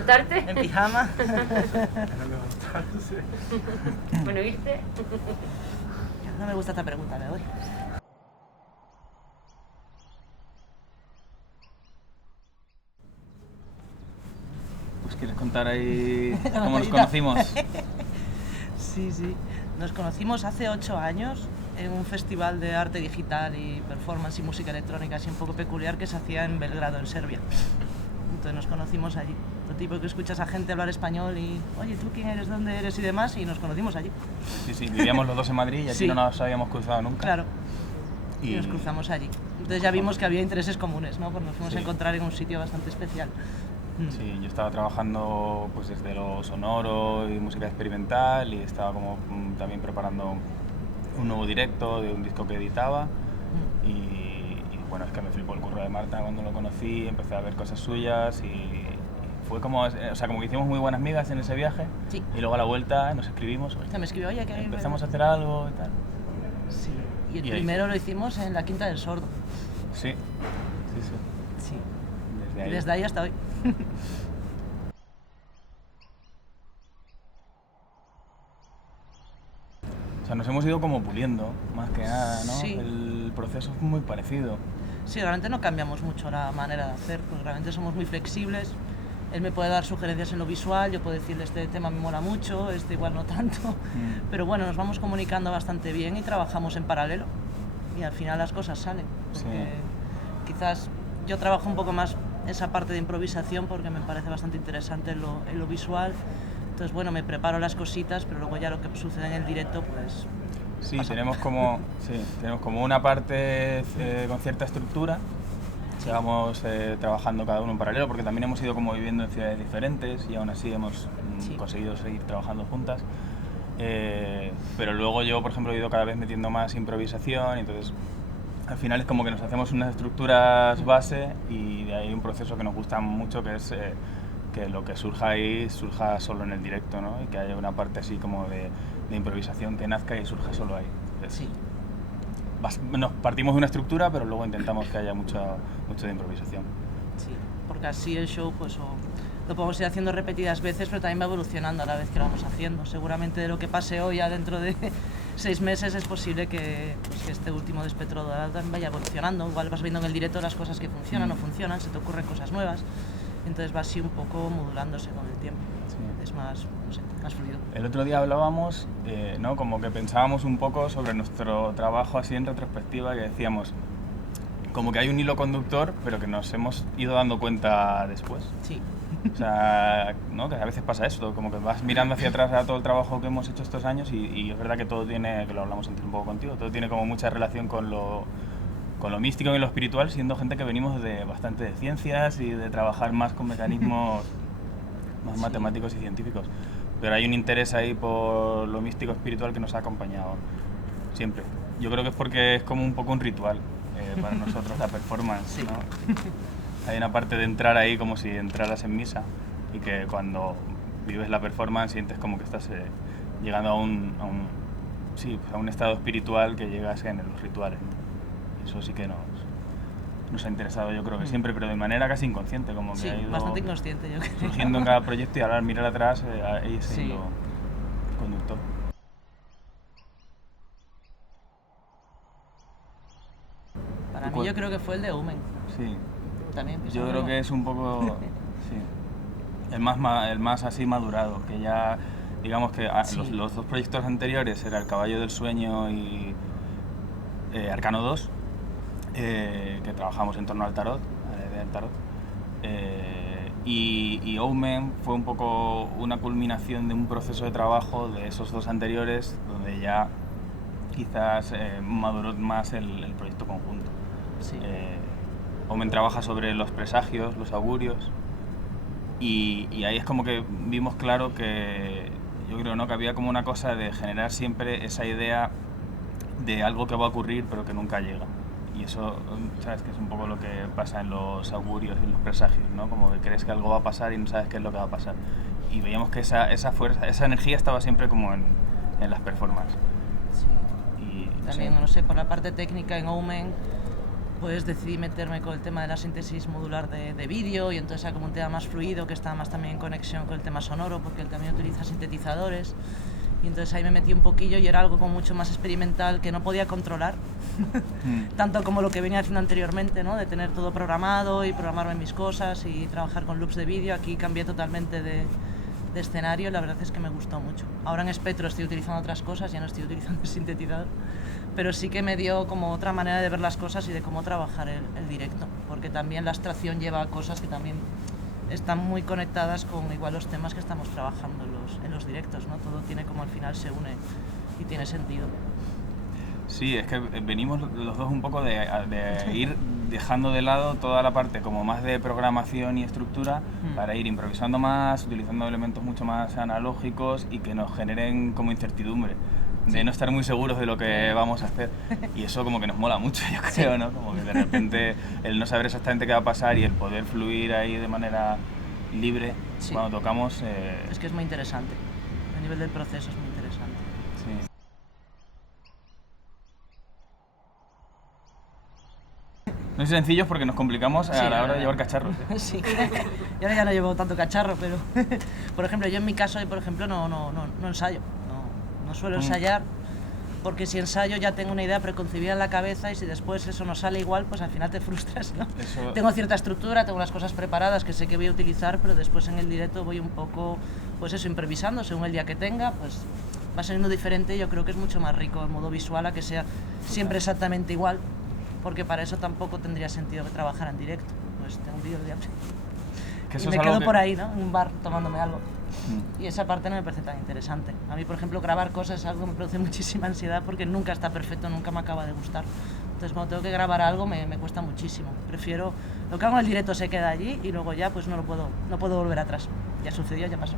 ¿Levantarte? En pijama. Bueno, ¿viste? No me gusta esta pregunta, me voy. Pues quieres contar ahí cómo nos conocimos. Sí, sí. Nos conocimos hace 8 años en un festival de arte digital y performance y música electrónica así un poco peculiar que se hacía en Belgrado, en Serbia. Entonces nos conocimos allí. Lo tipo que escuchas a gente hablar español y, oye, ¿tú quién eres? ¿Dónde eres? Y demás, y nos conocimos allí. Sí, sí, vivíamos los dos en Madrid y aquí Sí. no nos habíamos cruzado nunca. Claro. Y nos cruzamos allí. Entonces ya vimos que había intereses comunes, ¿no? Pues nos fuimos a encontrar en un sitio bastante especial. Sí, yo estaba trabajando pues desde lo sonoro y música experimental y estaba como también preparando un nuevo directo de un disco que editaba y bueno, es que me flipó el curro de Marta cuando lo conocí, empecé a ver cosas suyas y fue como, o sea, como que hicimos muy buenas migas en ese viaje. Sí. Y luego a la vuelta nos escribimos, O sea, me escribió, oye, que empezamos a hacer algo y tal. Sí. Y el Y ahí primero lo hicimos en la Quinta del Sordo. Sí, sí, sí. Sí. Desde Y ahí. desde ahí hasta hoy. O sea, nos hemos ido como puliendo, más que nada, ¿no? Sí. El proceso es muy parecido. Sí, realmente no cambiamos mucho la manera de hacer, pues realmente somos muy flexibles. Él me puede dar sugerencias en lo visual, yo puedo decirle este tema me mola mucho, este igual no tanto. Pero bueno, nos vamos comunicando bastante bien y trabajamos en paralelo. Y al final las cosas salen. Porque quizás yo trabajo un poco más esa parte de improvisación porque me parece bastante interesante en lo visual. Entonces, bueno, me preparo las cositas, pero luego ya lo que sucede en el directo, pues... Sí, pasa. tenemos como una parte con cierta estructura, que vamos trabajando cada uno en paralelo, porque también hemos ido como viviendo en ciudades diferentes y aún así hemos conseguido seguir trabajando juntas. Pero luego yo, por ejemplo, he ido cada vez metiendo más improvisación, y entonces al final es como que nos hacemos unas estructuras base y de ahí un proceso que nos gusta mucho, que es que lo que surja ahí surja solo en el directo, ¿no? Y que haya una parte así como de improvisación que nazca y surja solo ahí. Entonces, nos partimos de una estructura, pero luego intentamos que haya mucho de improvisación. Sí, porque así el show pues lo podemos ir haciendo repetidas veces, pero también va evolucionando a la vez que lo vamos haciendo. Seguramente de lo que pase hoy a dentro de 6 meses es posible que este último Despetro Dorado también vaya evolucionando. Igual vas viendo en el directo las cosas que funcionan, no funcionan, se te ocurren cosas nuevas. Entonces va así un poco modulándose con el tiempo. Sí. Es más, no sé, más fluido. El otro día hablábamos, ¿no? Como que pensábamos un poco sobre nuestro trabajo así en retrospectiva, que decíamos como que hay un hilo conductor, pero que nos hemos ido dando cuenta después. Sí. O sea, ¿no? Que a veces pasa eso, como que vas mirando hacia atrás a todo el trabajo que hemos hecho estos años y es verdad que todo tiene, que lo hablamos antes un poco contigo, todo tiene como mucha relación con lo místico y lo espiritual, siendo gente que venimos de bastante de ciencias y de trabajar más con mecanismos más matemáticos y científicos. Pero hay un interés ahí por lo místico espiritual que nos ha acompañado siempre. Yo creo que es porque es como un poco un ritual para nosotros la performance, ¿no? Hay una parte de entrar ahí como si entraras en misa y que cuando vives la performance sientes como que estás llegando a un estado espiritual que llegas en los rituales, ¿no? Eso sí que nos ha interesado, yo creo que siempre, pero de manera casi inconsciente, como que ha ido bastante inconsciente, yo creo. Surgiendo en cada proyecto y ahora al mirar atrás ahí es el conductor. Para mí yo creo que fue el de Omen. Sí. También. Yo creo que es un poco el más así madurado, que ya digamos que los dos proyectos anteriores era El Caballo del Sueño y Arcano 2, que trabajamos en torno al tarot, a la idea del tarot. Y Omen fue un poco una culminación de un proceso de trabajo de esos dos anteriores, donde ya quizás maduró más el proyecto conjunto. Sí. Omen trabaja sobre los presagios, los augurios, y ahí es como que vimos claro que yo creo, ¿no?, que había como una cosa de generar siempre esa idea de algo que va a ocurrir pero que nunca llega. Y eso, sabes, que es un poco lo que pasa en los augurios y en los presagios, ¿no? Como que crees que algo va a pasar y no sabes qué es lo que va a pasar. Y veíamos que esa fuerza, esa energía estaba siempre como en las performances. Sí. Y también, no sé, por la parte técnica en Omen, pues decidí meterme con el tema de la síntesis modular de vídeo, y entonces era como un tema más fluido, que estaba más también en conexión con el tema sonoro, porque él también utiliza sintetizadores. Y entonces ahí me metí un poquillo y era algo como mucho más experimental que no podía controlar, tanto como lo que venía haciendo anteriormente, ¿no? De tener todo programado y programarme mis cosas y trabajar con loops de vídeo. Aquí cambié totalmente de escenario y la verdad es que me gustó mucho. Ahora en Spectro estoy utilizando otras cosas, ya no estoy utilizando el sintetizador, pero sí que me dio como otra manera de ver las cosas y de cómo trabajar el directo, porque también la abstracción lleva a cosas que también están muy conectadas con igual los temas que estamos trabajando en los directos, ¿no? Todo tiene como al final se une y tiene sentido. Sí, es que venimos los dos un poco de ir dejando de lado toda la parte como más de programación y estructura para ir improvisando más, utilizando elementos mucho más analógicos y que nos generen como incertidumbre, de no estar muy seguros de lo que vamos a hacer. Y eso como que nos mola mucho, yo creo, ¿no? Como que de repente el no saber exactamente qué va a pasar y el poder fluir ahí de manera libre cuando tocamos... Es que es muy interesante, a nivel del proceso es muy interesante. Sí. No es sencillo porque nos complicamos a la hora de llevar cacharros. Sí, yo ahora ya no llevo tanto cacharro, pero por ejemplo, yo en mi caso, por ejemplo, no ensayo, no suelo ensayar, porque si ensayo ya tengo una idea preconcebida en la cabeza y si después eso no sale igual, pues al final te frustras, ¿no? Eso... Tengo cierta estructura, tengo las cosas preparadas que sé que voy a utilizar, pero después en el directo voy un poco, pues eso, improvisando, según el día que tenga, pues va saliendo diferente. Yo creo que es mucho más rico el modo visual a que sea siempre exactamente igual, porque para eso tampoco tendría sentido que trabajara en directo. Pues tengo un vídeo de hambre y me quedo por ahí, ¿no? En un bar tomándome algo. Y esa parte no me parece tan interesante. A mí, por ejemplo, grabar cosas es algo que me produce muchísima ansiedad porque nunca está perfecto, nunca me acaba de gustar. Entonces, cuando tengo que grabar algo me cuesta muchísimo. Prefiero, lo que hago en el directo se queda allí y luego ya pues no puedo volver atrás. Ya sucedió, ya pasó.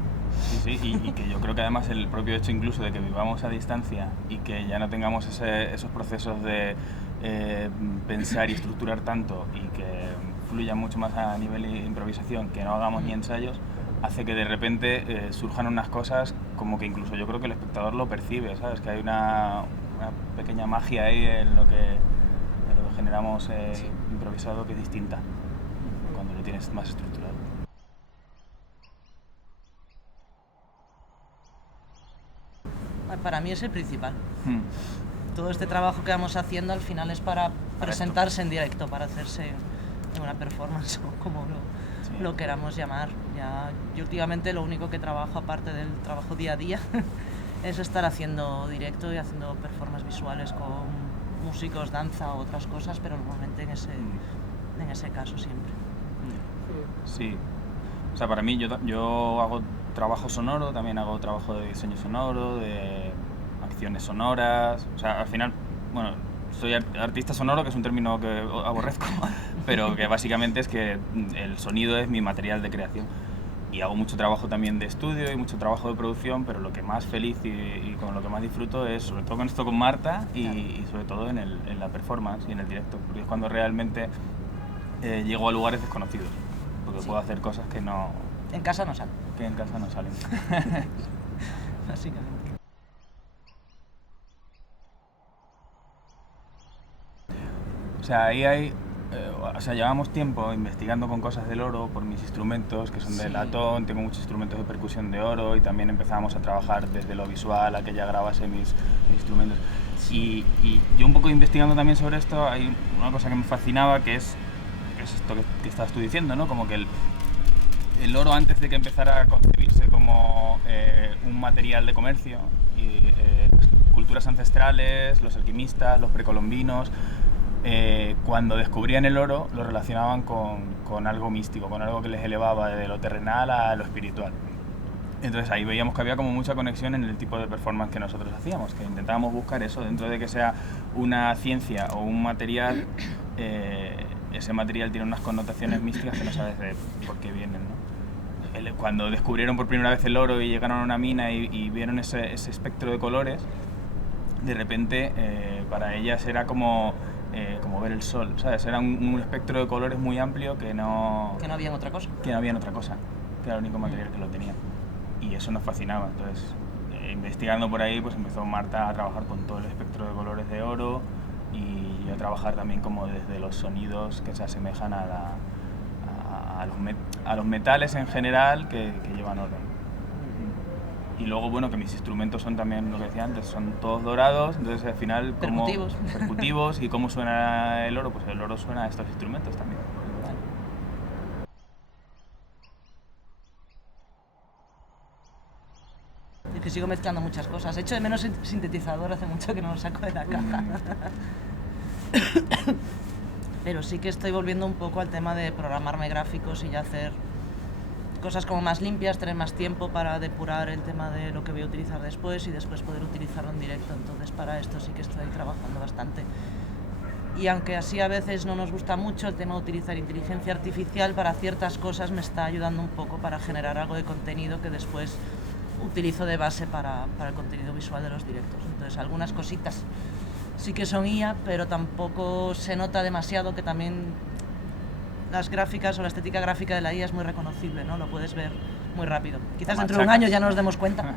Sí, y que yo creo que además el propio hecho incluso de que vivamos a distancia y que ya no tengamos esos procesos de pensar y estructurar tanto y que fluya mucho más a nivel de improvisación, que no hagamos ni ensayos, hace que de repente surjan unas cosas como que incluso yo creo que el espectador lo percibe, ¿sabes? Que hay una pequeña magia ahí en lo que generamos improvisado que es distinta cuando lo tienes más estructurado. Para mí es el principal. Todo este trabajo que vamos haciendo al final es para presentarse en directo, para hacerse en una performance o como lo queramos llamar. Yo últimamente lo único que trabajo, aparte del trabajo día a día, es estar haciendo directo y haciendo performances visuales con músicos, danza o otras cosas, pero normalmente en ese caso siempre. Sí, o sea, para mí yo hago trabajo sonoro, también hago trabajo de diseño sonoro, de acciones sonoras, o sea, al final, bueno, soy artista sonoro, que es un término que aborrezco, pero que básicamente es que el sonido es mi material de creación. Y hago mucho trabajo también de estudio y mucho trabajo de producción, pero lo que más feliz y con lo que más disfruto es sobre todo con esto con Marta y sobre todo en la performance y en el directo, porque es cuando realmente llego a lugares desconocidos, porque puedo hacer cosas que no... En casa no salen. Que en casa no salen. Básicamente. O sea, ahí hay... llevamos tiempo investigando con cosas del oro por mis instrumentos, que son de latón, tengo muchos instrumentos de percusión de oro y también empezamos a trabajar desde lo visual a que ya grabase mis instrumentos. Y yo un poco investigando también sobre esto, hay una cosa que me fascinaba, que es esto que estabas tú diciendo, ¿no? Como que el oro, antes de que empezara a concebirse como un material de comercio, y las culturas ancestrales, los alquimistas, los precolombinos, cuando descubrían el oro lo relacionaban con algo místico, con algo que les elevaba de lo terrenal a lo espiritual. Entonces ahí veíamos que había como mucha conexión en el tipo de performance que nosotros hacíamos, que intentábamos buscar eso, dentro de que sea una ciencia o un material, ese material tiene unas connotaciones místicas que no sabes de por qué vienen, ¿no? Cuando descubrieron por primera vez el oro y llegaron a una mina y vieron ese espectro de colores, de repente para ellas era como ver el sol, ¿sabes? Era un espectro de colores muy amplio que no había en otra cosa. Que no había en otra cosa, que era el único material que lo tenía. Y eso nos fascinaba. Entonces, investigando por ahí, pues empezó Marta a trabajar con todo el espectro de colores de oro y y yo trabajar también como desde los sonidos que se asemejan a los metales en general que llevan orden. Y luego, bueno, que mis instrumentos son también, lo que decía antes, son todos dorados, entonces al final... Percutivos. ¿Y cómo suena el oro? Pues el oro suena a estos instrumentos también. Es que sigo mezclando muchas cosas. Echo de menos sintetizador, hace mucho que no lo saco de la caja. Pero sí que estoy volviendo un poco al tema de programarme gráficos y ya hacer cosas como más limpias, tener más tiempo para depurar el tema de lo que voy a utilizar después y después poder utilizarlo en directo. Entonces para esto sí que estoy trabajando bastante. Y aunque así a veces no nos gusta mucho el tema de utilizar inteligencia artificial, para ciertas cosas me está ayudando un poco para generar algo de contenido que después utilizo de base para el contenido visual de los directos. Entonces algunas cositas sí que son IA, pero tampoco se nota demasiado, que también las gráficas o la estética gráfica de la IA es muy reconocible, ¿no? Lo puedes ver muy rápido. Quizás dentro de un año ya no nos demos cuenta.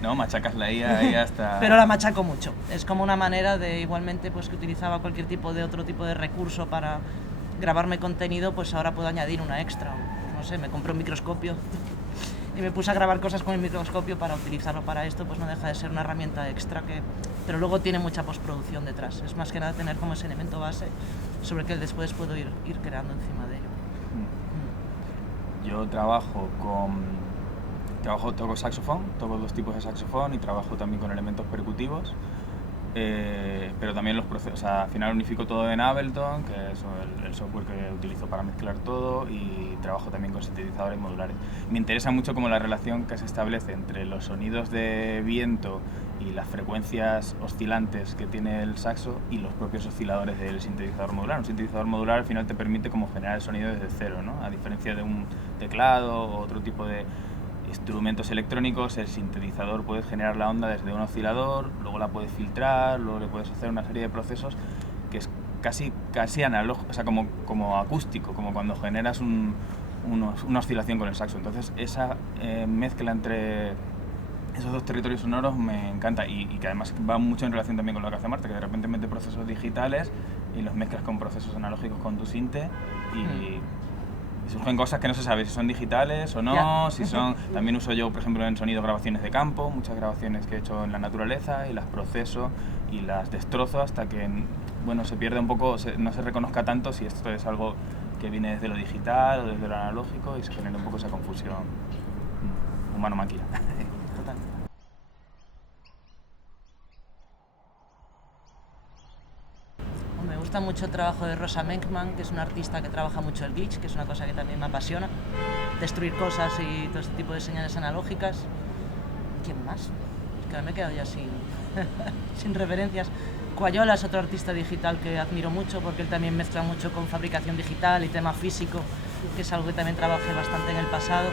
No, machacas la IA y hasta... Pero la machaco mucho. Es como una manera de, igualmente, pues que utilizaba cualquier tipo de otro tipo de recurso para grabarme contenido, pues ahora puedo añadir una extra. No sé, me compré un microscopio y me puse a grabar cosas con el microscopio para utilizarlo para esto, pues no deja de ser una herramienta extra pero luego tiene mucha postproducción detrás. Es más que nada tener como ese elemento base sobre el que después puedo ir creando encima de ello. Yo toco saxofón, toco dos tipos de saxofón y trabajo también con elementos percutivos. Pero también los procesos, o sea, al final unifico todo en Ableton, que es el software que utilizo para mezclar todo, y trabajo también con sintetizadores modulares. Me interesa mucho como la relación que se establece entre los sonidos de viento y las frecuencias oscilantes que tiene el saxo y los propios osciladores del sintetizador modular. Un sintetizador modular al final te permite como generar el sonido desde cero, ¿no? A diferencia de un teclado o otro tipo de instrumentos electrónicos, el sintetizador puede generar la onda desde un oscilador, luego la puedes filtrar, luego le puedes hacer una serie de procesos que es casi analógico, o sea, como acústico, como cuando generas una oscilación con el saxo. Entonces esa mezcla entre esos dos territorios sonoros me encanta y que además va mucho en relación también con lo que hace Marta, que de repente mete procesos digitales y los mezclas con procesos analógicos con tu sinte y surgen cosas que no se sabe si son digitales o no, si son... También uso yo, por ejemplo, en sonido grabaciones de campo, muchas grabaciones que he hecho en la naturaleza y las proceso y las destrozo hasta que, bueno, se pierde un poco, no se reconozca tanto si esto es algo que viene desde lo digital o desde lo analógico y se genera un poco esa confusión humano-máquina. Total. Me gusta mucho el trabajo de Rosa Menkman, que es una artista que trabaja mucho el glitch, que es una cosa que también me apasiona. Destruir cosas y todo este tipo de señales analógicas. ¿Quién más? Es que ahora me he quedado ya sin referencias. Quayola es otro artista digital que admiro mucho porque él también mezcla mucho con fabricación digital y tema físico, que es algo que también trabajé bastante en el pasado.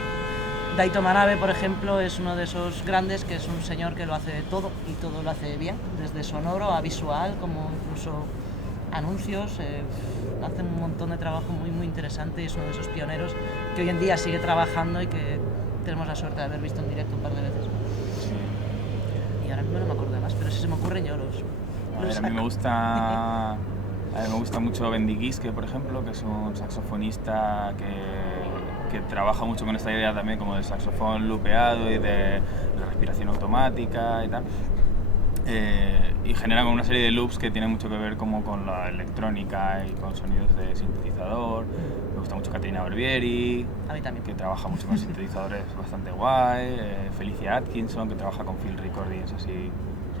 Daito Manabe, por ejemplo, es uno de esos grandes, que es un señor que lo hace de todo y todo lo hace bien, desde sonoro a visual, como incluso anuncios, hacen un montón de trabajo muy, muy interesante y es uno de esos pioneros que hoy en día sigue trabajando y que tenemos la suerte de haber visto en directo un par de veces. Sí. Y ahora mismo no me acuerdo de más, pero si se me ocurren yo a mí me gusta mucho Bendy Giske, por ejemplo, que es un saxofonista que trabaja mucho con esta idea también como del saxofón lupeado y de la respiración automática y tal. Y genera una serie de loops que tienen mucho que ver como con la electrónica y con sonidos de sintetizador. Me gusta mucho Caterina Barbieri, a mí también, que trabaja mucho con sintetizadores bastante guay. Felicia Atkinson, que trabaja con field recordings así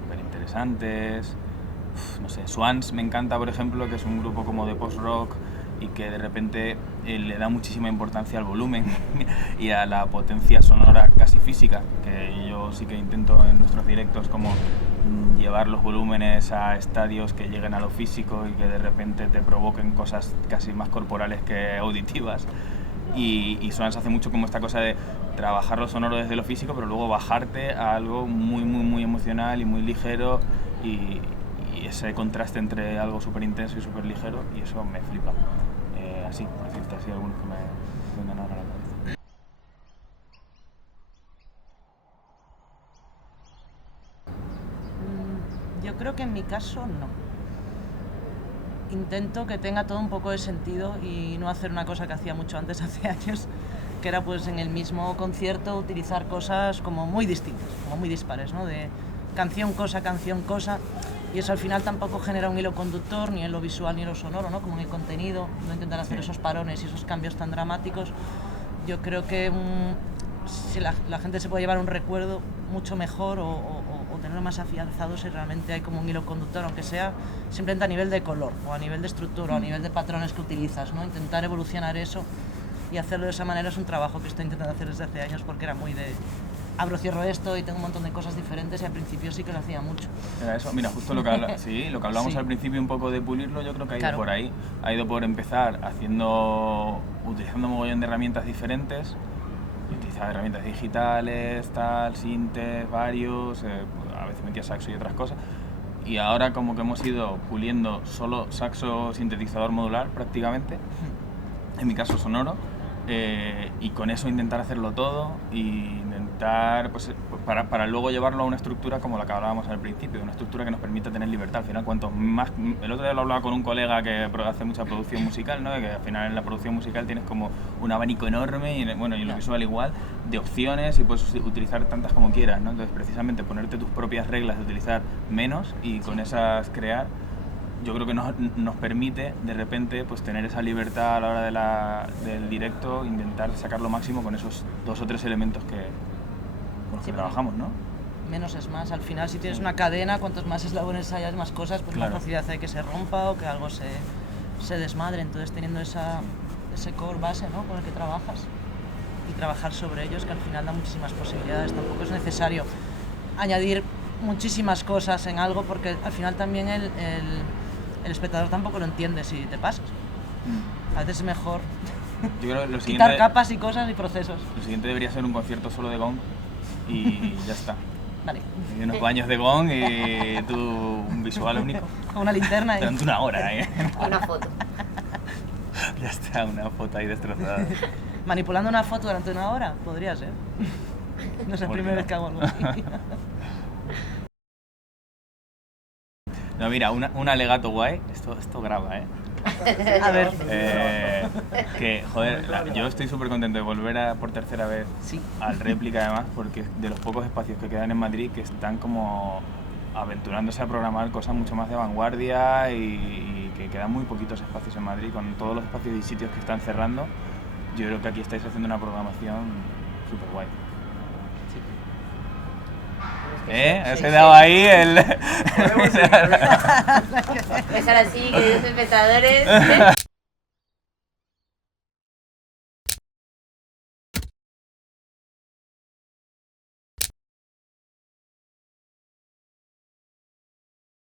súper interesantes. No sé, Swans me encanta, por ejemplo, que es un grupo como de post-rock y que de repente le da muchísima importancia al volumen y a la potencia sonora casi física, que yo sí que intento en nuestros directos como llevar los volúmenes a estadios que lleguen a lo físico y que de repente te provoquen cosas casi más corporales que auditivas. Y Swans hace mucho como esta cosa de trabajar lo sonoro desde lo físico, pero luego bajarte a algo muy, muy, muy emocional y muy ligero y ese contraste entre algo súper intenso y súper ligero, y eso me flipa. Así, por decirte así, algunos que me vengan ahora a la cabeza. Yo creo que en mi caso no. intento que tenga todo un poco de sentido y no hacer una cosa que hacía mucho antes, hace años, que era pues en el mismo concierto utilizar cosas como muy distintas, como muy dispares, ¿no? De canción, cosa, y eso al final tampoco genera un hilo conductor, ni en lo visual ni en lo sonoro, ¿no? Como en el contenido, no intentar hacer esos parones y esos cambios tan dramáticos. Yo creo que si la gente se puede llevar un recuerdo mucho mejor o tenerlo más afianzado si realmente hay como un hilo conductor, aunque sea simplemente a nivel de color o a nivel de estructura o a nivel de patrones que utilizas, ¿no? Intentar evolucionar eso y hacerlo de esa manera es un trabajo que estoy intentando hacer desde hace años porque era muy de abro, cierro esto y tengo un montón de cosas diferentes y al principio sí que lo hacía mucho. Era eso, mira, justo lo que, lo que hablábamos al principio un poco de pulirlo, yo creo que ha ido por ahí. Ha ido por empezar utilizando un mogollón de herramientas diferentes, utilizar herramientas digitales, sintes, varios, a veces metía saxo y otras cosas. Y ahora como que hemos ido puliendo solo saxo sintetizador modular prácticamente, en mi caso sonoro, y con eso intentar hacerlo todo y intentar, pues, para luego llevarlo a una estructura como la que hablábamos al principio, una estructura que nos permita tener libertad. Al final, cuanto más... El otro día lo hablaba con un colega que hace mucha producción musical, ¿no? Que al final en la producción musical tienes como un abanico enorme y, bueno, y en lo visual igual, de opciones y puedes utilizar tantas como quieras, ¿no? Entonces, precisamente ponerte tus propias reglas de utilizar menos y con esas crear, yo creo que nos permite de repente pues tener esa libertad a la hora del directo, intentar sacar lo máximo con esos 2 o 3 elementos con los que trabajamos, ¿no? Menos es más. Al final, si tienes una cadena, cuantos más eslabones hayas, más cosas, pues más facilidad hay que se rompa o que algo se desmadre. Entonces, teniendo ese core base, ¿no? Con el que trabajas y trabajar sobre ellos, que al final da muchísimas posibilidades. Tampoco es necesario añadir muchísimas cosas en algo porque al final también el espectador tampoco lo entiende si te pasas. A veces es mejor yo creo que lo quitar capas y cosas y procesos. Lo siguiente debería ser un concierto solo de gong y ya está. Vale. Y unos baños de gong y un visual único. Con una linterna. Durante una hora, Una foto. Ya está, una foto ahí destrozada. Manipulando una foto durante una hora, podría ser. No es la primera vez que hago algo así. No, mira, un alegato guay, esto graba, A ver. Que, joder, yo estoy súper contento de volver por tercera vez al Réplica, además, porque es de los pocos espacios que quedan en Madrid que están como aventurándose a programar cosas mucho más de vanguardia y que quedan muy poquitos espacios en Madrid, con todos los espacios y sitios que están cerrando. Yo creo que aquí estáis haciendo una programación súper guay. Has quedado ahí el... Dejar así, queridos espectadores.